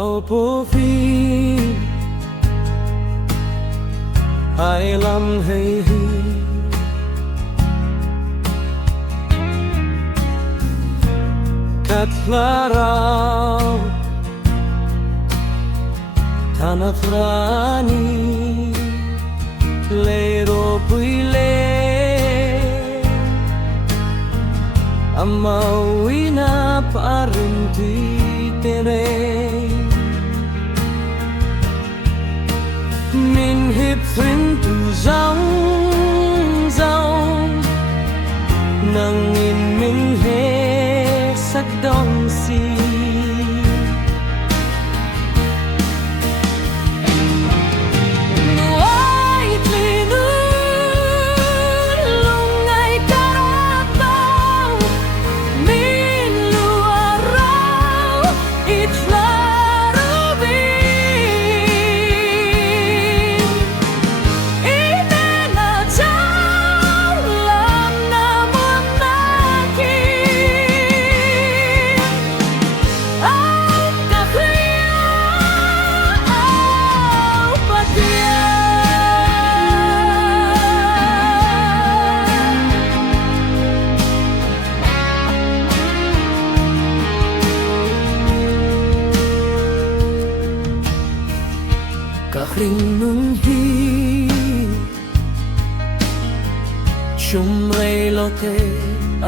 vào phố phim ai lắm hay cắt larau tanah frani lero puile amawina parinti tere min hip thrin tu dòng dòng nang in min he sắc đón si ring nung hi chum rei lo te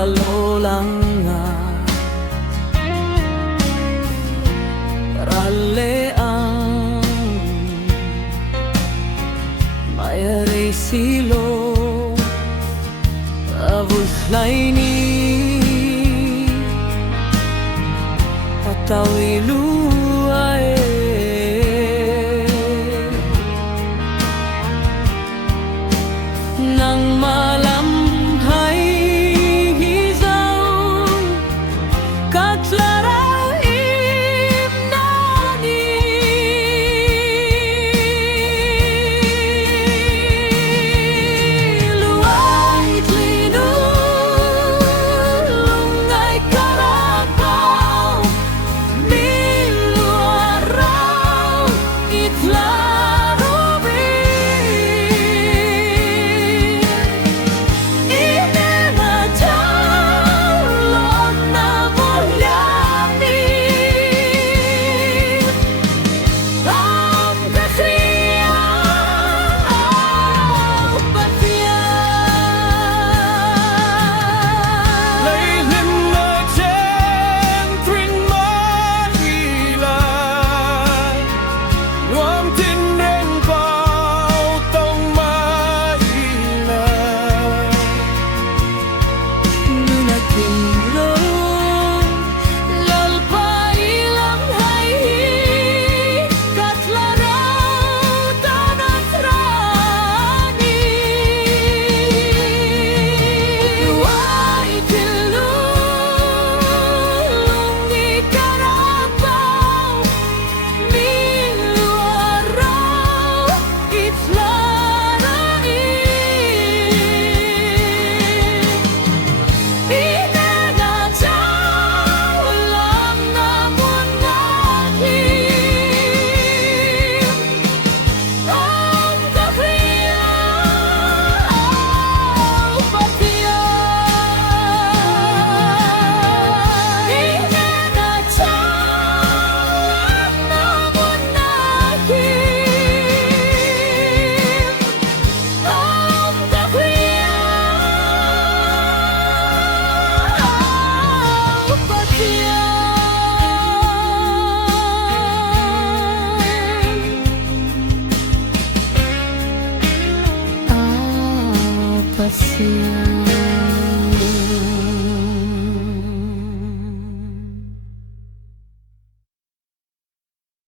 alo langa ralle ang mai rei silo avus laini atawi luai nang malam hay hi dòng cắt larau im nani luai tlinu lungai karapau min luarau itla Pathian.